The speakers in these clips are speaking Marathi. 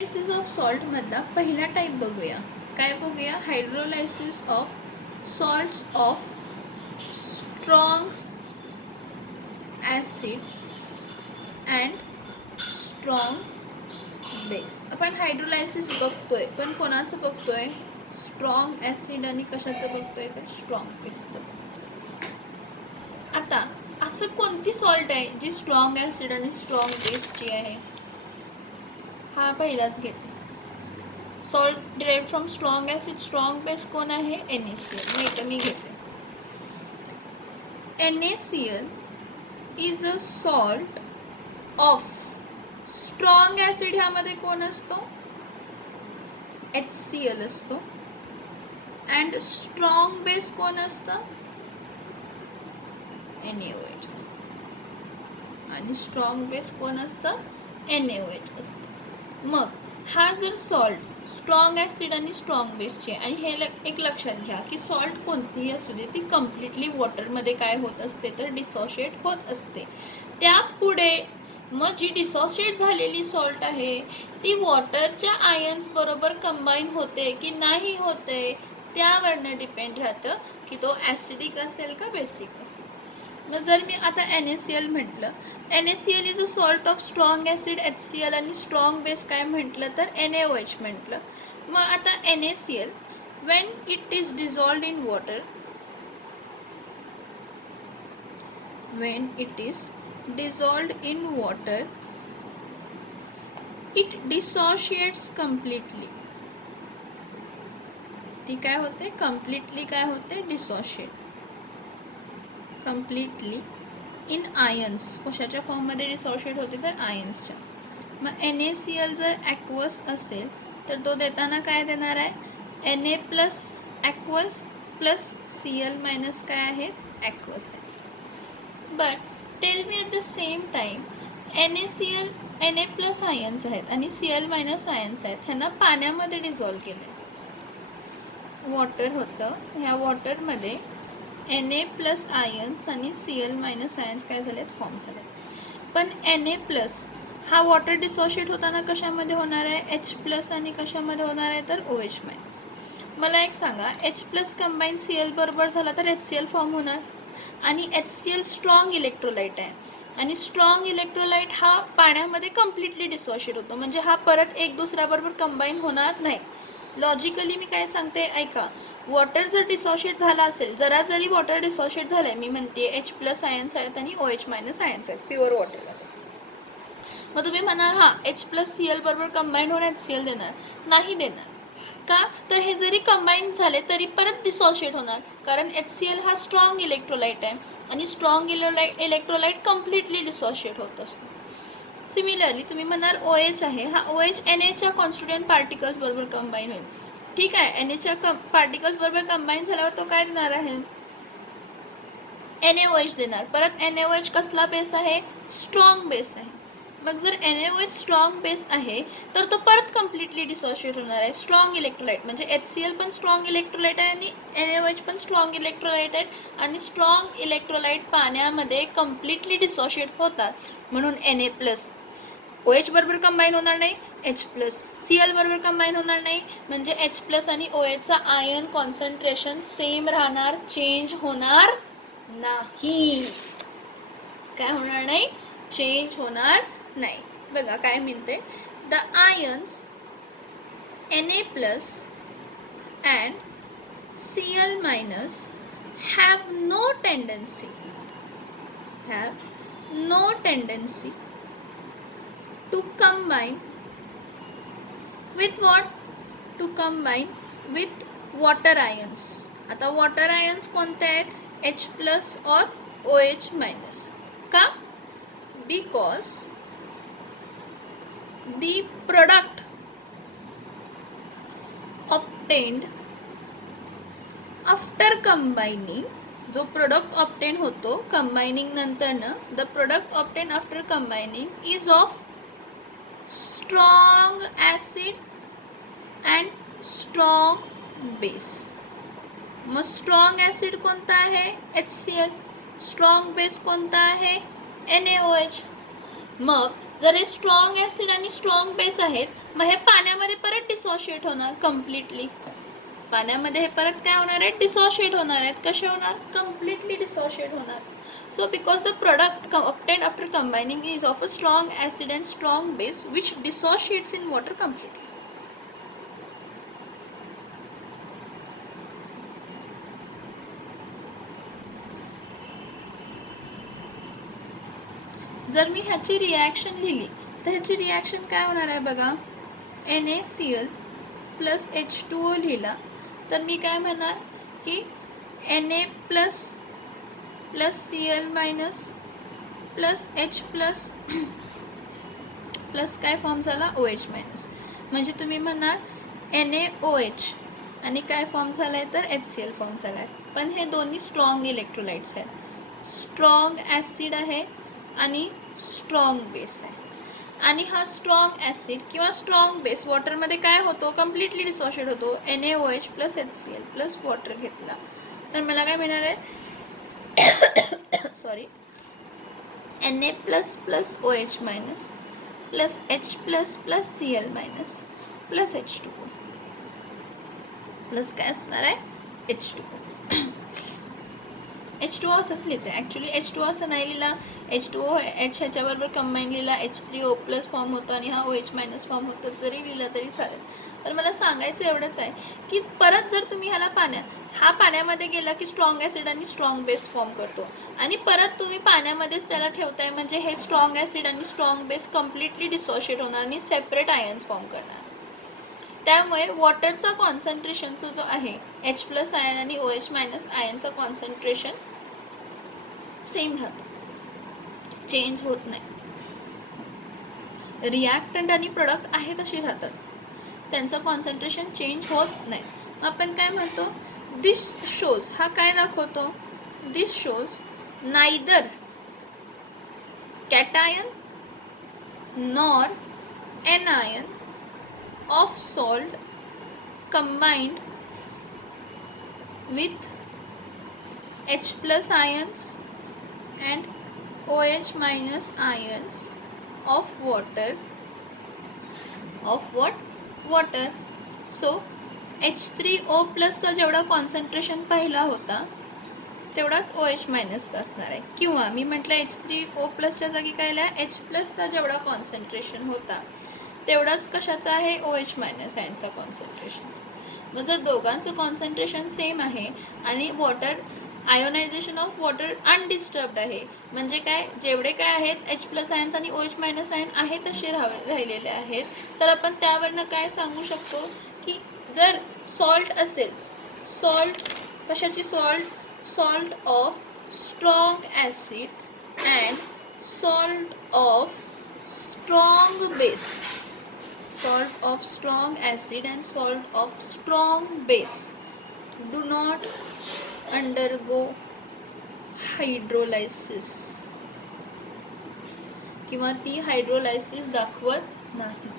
हायड्रोलायसिस ऑफ सॉल्ट मधला पहिला टाइप बघूया. काय बघूया? Hydrolysis of salts of strong acid and strong base. आपण हायड्रोलायसिस बघतोय, पण कोणाचं बघतोय? स्ट्रॉंग ॲसिड आणि कशाचं बघतोय? तर स्ट्रॉंग बेसचं. आता असं कोणती सॉल्ट आहे जी स्ट्रॉंग ॲसिड आणि स्ट्रॉंग बेसची आहे? हा पहिलाच घेते. Salt derived from strong acid strong base कोण आहे? NaCl. नाही तर मी घेते. NaCl is a salt of strong acid. ह्यामध्ये कोण असतो? HCl असतो. अँड स्ट्रॉंग बेस कोण असतं? NaOH असतं. आणि स्ट्रॉंग बेस कोण असतं? NaOH असतं. मग हा जर सॉल्ट स्ट्रॉंग ॲसिड आणि स्ट्रॉंग बेसचे, आणि हे एक लक्षात घ्या की सॉल्ट कोणतीही असू दे ती कम्प्लिटली वॉटरमध्ये काय होत असते? तर डिसॉशिएट होत असते. त्यापुढे मग जी डिसॉशिएट झालेली सॉल्ट आहे ती वॉटरच्या आयन्स बरोबर कंबाईन होते की नाही होते, त्यावरनं डिपेंड राहतं की तो ॲसिडिक असेल का बेसिक असेल. मग जर मी आता NaCl म्हटलं, NaCl is a salt of strong acid HCl आणि स्ट्रॉंग बेस काय म्हटलं तर NaOH म्हटलं. मग आता NaCl when it is dissolved in water, when it is dissolved in water, it dissociates completely. ती काय होते? कम्प्लिटली काय होते? डिसॉशिएट. Completely in ions. कशाच्या फॉर्ममध्ये डिसॉशिएट होते? तर आयन्सच्या. मग NaCl जर ॲक्वस असेल तर तो देताना काय देणार आहे? Na plus aqueous plus Cl minus काय आहे? ॲक्वस आहे. But tell me at the same time NaCl Na plus ions आहेत आणि Cl मायनस आयन्स आहेत. ह्यांना पाण्यामध्ये डिझॉल्व केले. वॉटर होतं, ह्या वॉटरमध्ये Na प्लस आयन्स आणि Cl मायनस आयन्स काय झालेत? फॉर्म झाले. पण Na प्लस हा वॉटर डिसॉशिएट होताना कशामध्ये होणार आहे? H प्लस आणि कशामध्ये होणार आहे? तर OH मायनस. मला एक सांगा, H प्लस कंबाईन Cl बरोबर झाला तर HCl फॉर्म होणार, आणि HCl स्ट्रॉंग इलेक्ट्रोलाइट आहे आणि स्ट्रॉंग इलेक्ट्रोलाइट हा पाण्यामध्ये कम्प्लिटली डिसॉशिएट होतो, म्हणजे हा परत एक दुसऱ्याबरोबर कंबाईन होणार नाही. लॉजिकली मी काय सांगते ऐका, वॉटर जर डिसॉशिएट झाला असेल, जरा जरी वॉटर डिसॉशिएट झालं आहे, मी म्हणते H प्लस आयन्स आहेत आणि OH मायनस आयन्स आहेत प्युअर वॉटरला. मग तुम्ही म्हणाल हां H प्लस Cl बरोबर कंबाईन होऊन HCl देणार, नाही देणार. का? तर हे जरी कंबाईन झाले तरी परत डिसॉशिएट होणार, कारण HCl हा स्ट्रॉंग इलेक्ट्रोलाइट आहे आणि स्ट्रॉंग इलेक्ट्रोलाइट कम्प्लिटली डिसॉशिएट होत असतो. सिमिलरली तुम्ही म्हणाल OH आहे, हा OH Naच्या कॉन्स्टिट्युएंट पार्टिकल्स बरोबर कंबाईन होईल. ठीक आहे, Naच्या पार्टिकल्स बरोबर कंबाईन झाल्यावर तो काय देणार आहे? NaOH देणार. परत NaOH कसला बेस आहे? स्ट्रॉंग बेस आहे. मग जर NaOH स्ट्रॉंग बेस आहे तर तो परत कम्प्लिटली डिसॉशिएट होणार आहे. स्ट्रॉंग इलेक्ट्रोलाइट म्हणजे HCl पण स्ट्रॉंग इलेक्ट्रोलाइट आहे आणि NaOH पण स्ट्रॉंग इलेक्ट्रोलाइट आहे, आणि स्ट्रॉंग इलेक्ट्रोलाइट पाण्यामध्ये कम्प्लिटली डिसॉशिएट होतात, म्हणून Na प्लस OH बरोबर कंबाईन होणार नाही, H प्लस Cl बरोबर कंबाईन होणार नाही, म्हणजे H प्लस आणि OHचा आयन कॉन्सन्ट्रेशन सेम राहणार, चेंज होणार नाही. काय होणार नाही? चेंज होणार नाही. बघा काय म्हणते, the ions Na plus and Cl minus have no tendency to combine with what? To combine with water ions. आता वॉटर आयन्स कोणते आहेत? H प्लस और OH मायनस. का? Because the product obtained after combining, जो प्रोडक्ट ऑप्टेन होतो कंबायनिंग नंतरनं, the product obtained after combining is of strong acid and strong base. मग स्ट्रॉंग ॲसिड कोणता आहे? HCl. स्ट्रॉंग बेस कोणता आहे? NaOH. मग जर हे स्ट्रॉंग ॲसिड आणि स्ट्रॉंग बेस आहेत, मग हे पाण्यामध्ये परत डिसोशिएट होणार कम्प्लिटली. पाण्यामध्ये हे परत काय होणार आहे, डिसोशिएट होणार आहेत. कसे होणार, कम्प्लिटली डिसोशिएट होणार. So because the product obtained after combining is of a strong acid and strong base which dissociates in water completely. जर मी ह्याची रिॲक्शन लिहिली तर ह्याची रिॲक्शन काय होणार आहे बघा. NaCl प्लस H2O लिहिला तर मी काय म्हणणार की Na plus Cl minus plus H plus plus काय फॉर्म झाला, OH मायनस. म्हणजे तुम्ही म्हणणार NaOH आणि काय फॉर्म झाला आहे तर HCl फॉर्म झाला आहे. पण हे दोन्ही स्ट्रॉंग इलेक्ट्रोलाइट्स आहेत. स्ट्रॉंग ॲसिड आहे आणि स्ट्रॉंग बेस आहे. आणि हा स्ट्रॉंग ॲसिड किंवा स्ट्रॉंग बेस वॉटरमध्ये काय होतो, कम्प्लिटली डिसोशिएट होतो. NaOH plus HCl plus water घेतला तर मला काय मिळणार आहे sorry Na plus plus OH minus plus H plus plus Cl minus plus H2O plus काय असणार आहे H2O. H2O असंच लिहिते ॲक्च्युली. H2O असं नाही लिहिला. H2O H ह्याच्याबरोबर कंबाईन लिहिला, H3O प्लस फॉर्म होतो आणि हा OH मायनस फॉर्म होतो. जरी लिहिला तरी चालेल. पण मला सांगायचं एवढंच आहे की परत जर तुम्ही ह्याला हा पाण्यामध्ये गेला की स्ट्रॉंग ॲसिड आणि स्ट्रॉंग बेस फॉर्म करतो आणि परत तुम्ही पाण्यामध्येच त्याला ठेवताय म्हणजे हे स्ट्रॉंग ॲसिड आणि स्ट्रॉंग बेस कम्प्लिटली डिसोशिएट होणार आणि सेपरेट आयन्स फॉर्म करणार. त्यामुळे वॉटरचा कॉन्सन्ट्रेशनचा जो आहे H प्लस आयन आणि OH मायनस आयनचा कॉन्सन्ट्रेशन सेम राहतं, चेंज होत नाही. रिॲक्टंट आणि प्रोडक्ट आहे तशी राहतात, त्यांचं कॉन्सन्ट्रेशन चेंज होत नाही. आपण काय म्हणतो, दिस शोज, हा काय दाखवतो, this shows neither cation nor anion of salt combined with H plus ions and OH minus ions of water. So H3O plus चा जेवढा कॉन्सन्ट्रेशन पहिला होता तेवढाच OH मायनसचा असणार आहे. किंवा मी म्हटलं H3O प्लसच्या जागी काय लिहा, H प्लसचा जेवढा कॉन्सन्ट्रेशन होता तेवढाच कशाचा आहे, OH मायनस आयनचा कॉन्सन्ट्रेशनचा. मग जर दोघांचं कॉन्सन्ट्रेशन सेम आहे आणि water ionization of water undisturbed आहे म्हणजे काय, जेवढे काय आहेत H प्लस आयन्स आणि OH मायनस आयन आहे तसे राहिलेले आहेत, तर आपण त्यावरनं काय सांगू शकतो की जर सॉल्ट असेल, सॉल्ट कशाची, salt of strong acid and salt of strong base, salt of strong acid and salt of strong base do not undergo hydrolysis किंवा ती हायड्रोलायसिस दाखवत नाही.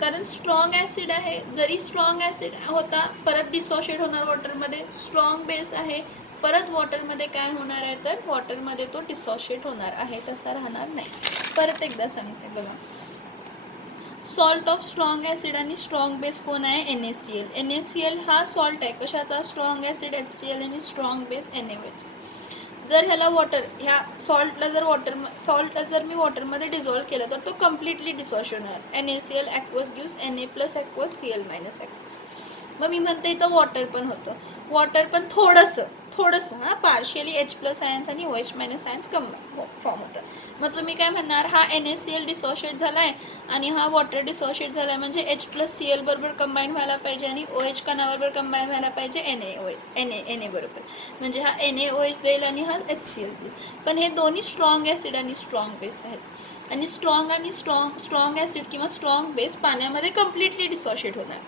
कारण स्ट्रॉंग ॲसिड आहे, जरी स्ट्रॉंग ॲसिड होता परत डिसोशिएट होणार वॉटरमध्ये, स्ट्रॉंग बेस आहे परत वॉटरमध्ये काय होणार आहे तर वॉटरमध्ये तो डिसोशिएट होणार आहे, तसा राहणार नाही. परत एकदा सांगते बघा, सॉल्ट ऑफ स्ट्रॉंग ॲसिड आणि स्ट्रॉंग बेस कोण आहे, NaCl. NaCl हा सॉल्ट आहे कशाचा, स्ट्रॉंग ॲसिड HCl आणि स्ट्रॉंग बेस NaOH. जर ह्याला ह्या सॉल्टला जर मी वॉटरमध्ये डिझॉल्व केलं तर तो कम्प्लिटली डिसॉल्व्ह होणार. NaCl aqueous gives Na plus aqueous Cl minus aqueous. मग मी म्हणते इथं वॉटर पण होतं, वॉटर पण थोडंसं पार्शियली H प्लस आयन्स आणि OH मायनस आयन्स फॉर्म होतं. मग तुम्ही काय म्हणणार, हा NaCl डिसोशिएट झाला आहे आणि हा वॉटर डिसोशिएट झाला आहे म्हणजे H प्लस Cl बरोबर कंबाईन व्हायला पाहिजे आणि OH कणाबरोबर कंबाईन व्हायला पाहिजे Na बरोबर, म्हणजे हा NaOH देईल आणि हा HCl देईल. पण हे दोन्ही स्ट्रॉंग ॲसिड आणि स्ट्रॉंग बेस आहेत आणि स्ट्रॉंग ॲसिड किंवा स्ट्रॉंग बेस पाण्यामध्ये कम्प्लिटली डिसोशिएट होणार.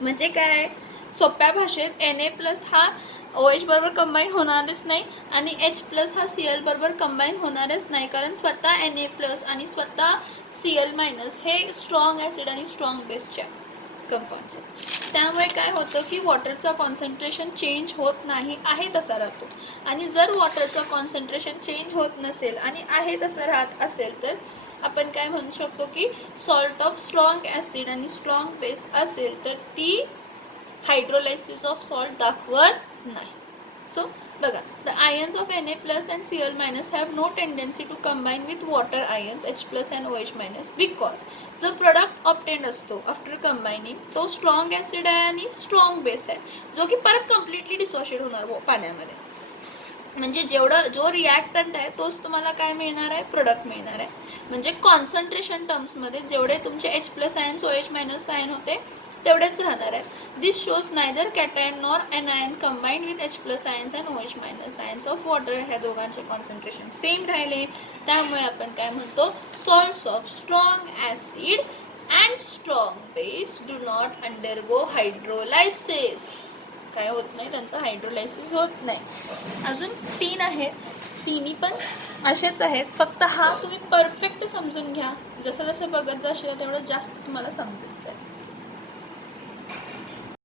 म्हणजे काय, सोप्या भाषेत Na प्लस हा OH बरोबर कंबाईन होणारच नाही आणि H प्लस हा Cl बरोबर कंबाईन होणारच नाही, कारण स्वतः Na प्लस आणि स्वतः Cl मायनस हे स्ट्रॉंग ॲसिड आणि स्ट्रॉंग बेसच्या कंपाऊंड्स आहेत. त्यामुळे काय होतं की वॉटरचं कॉन्सन्ट्रेशन चेंज होत नाही, आहे तसा राहतो. आणि जर वॉटरचं कॉन्सन्ट्रेशन चेंज होत नसेल आणि आहे तसं राहत असेल तर आपण काय म्हणू शकतो की सॉल्ट ऑफ स्ट्रॉंग ॲसिड आणि स्ट्रॉंग बेस असेल तर ती हायड्रोलायसिस ऑफ सॉल्ट दाखवत नाही. सो बघा, the ions of Na plus and Cl minus have no tendency to combine with water ions H plus and OH minus because जो प्रोडक्ट ऑप्टेंड असतो आफ्टर कंबायनिंग तो स्ट्रॉंग ॲसिड आहे आणि स्ट्रॉंग बेस आहे, जो की परत कम्प्लिटली डिसोशिएट होणार पाण्यामध्ये. म्हणजे जेवढं जो रिॲक्टंट आहे तोच तुम्हाला काय मिळणार आहे, प्रोडक्ट मिळणार आहे. म्हणजे कॉन्सन्ट्रेशन टर्म्समध्ये जेवढे तुमचे H plus ions OH minus ion होते तेवढेच राहणार आहे. This shows neither cation nor anion combined with H plus ions and OH minus ions of water. ह्या दोघांचे कॉन्सन्ट्रेशन सेम राहिले, त्यामुळे आपण काय म्हणतो, salts of strong acid and strong base do not undergo hydrolysis. काय होत नाही, त्यांचं हायड्रोलायसिस होत नाही. अजून 3 आहेत, तिन्ही पण असेच आहेत, फक्त हा तुम्ही परफेक्ट समजून घ्या. जसं जसं बघत जाशील तेवढं जास्त तुम्हाला समजेल जाईल.